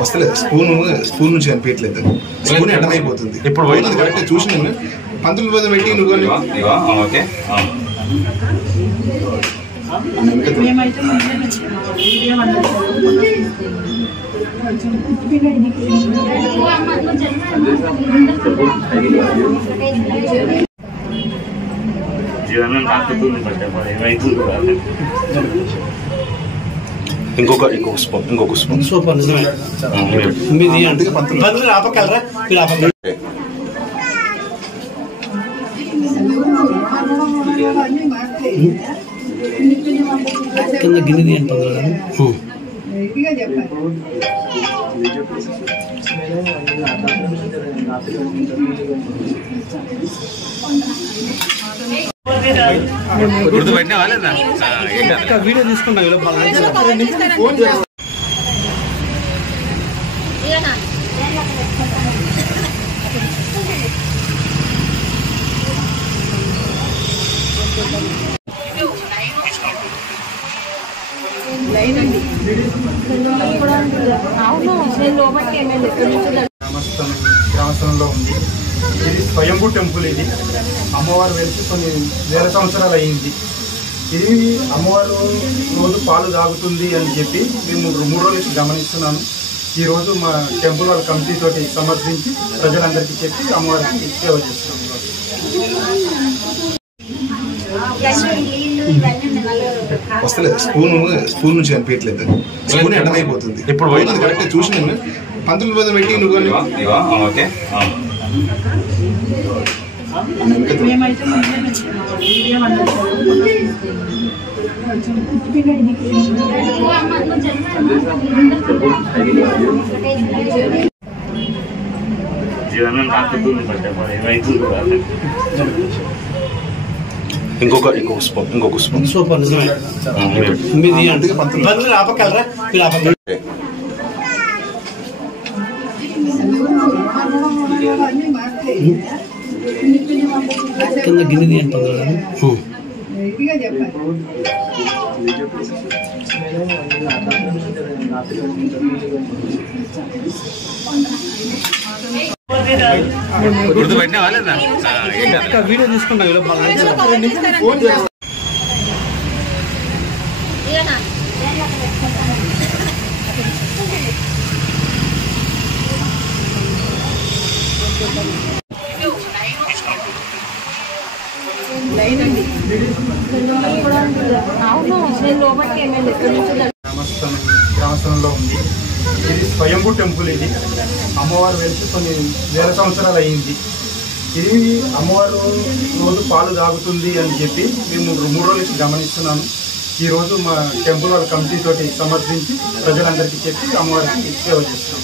వస్తలేదు స్పూన్ నుంచి కనిపించట్లేదు స్పూన్ ఎడమైపోతుంది ఇప్పుడు పోయింది కరెక్ట్ చూసి నేను పంతులు పోతే పెట్టి నువ్వు ఓకే ఇంకొక స్పూన్ సూపర్ ఆపగలరా కింద గిన్నె తీయండి వీడియో తీసుకుంటా గ్రామస్థలంలో ఉంది. ఇది స్వయంభూ టెంపుల్. ఇది అమ్మవారు వెలిసి కొన్ని వేల సంవత్సరాలు అయ్యింది. ఇది అమ్మవారు రోజు పాలు తాగుతుంది అని చెప్పి మేము 3 రోజుల నుంచి గమనిస్తున్నాను. ఈరోజు మా టెంపుల్ వాళ్ళ కమిటీ తోటి సమర్పించి ప్రజలందరికీ చెప్పి అమ్మవారికి సేవ చేస్తున్నాం. వస్తలేదు స్పూన్ నుంచి కనిపించట్లేదు స్పూన్ ఎడమైపోతుంది ఇప్పుడు పోయింది కరెక్ట్ చూసి నేను పంతులు పోతే పెట్టి నువ్వు ఓకే ఇంకొక స్పూన్ సూపర్ ఆపగలరా కింద గిన్నె తీయండి వీడియో తీసుకుంటా గ్రామస్థలంలో ఉంది. ఇది స్వయంభూ టెంపుల్. ఇది అమ్మవారు వెలిసి కొన్ని వేల సంవత్సరాలు అయ్యింది. ఇది అమ్మవారు రోజు పాలు తాగుతుంది అని చెప్పి మేము 3 రోజుల నుంచి గమనిస్తున్నాను. ఈరోజు మా టెంపుల్ వాళ్ళ కమిటీ తోటి సమర్పించి ప్రజలందరికీ చెప్పి అమ్మవారికి సేవ చేస్తున్నాం.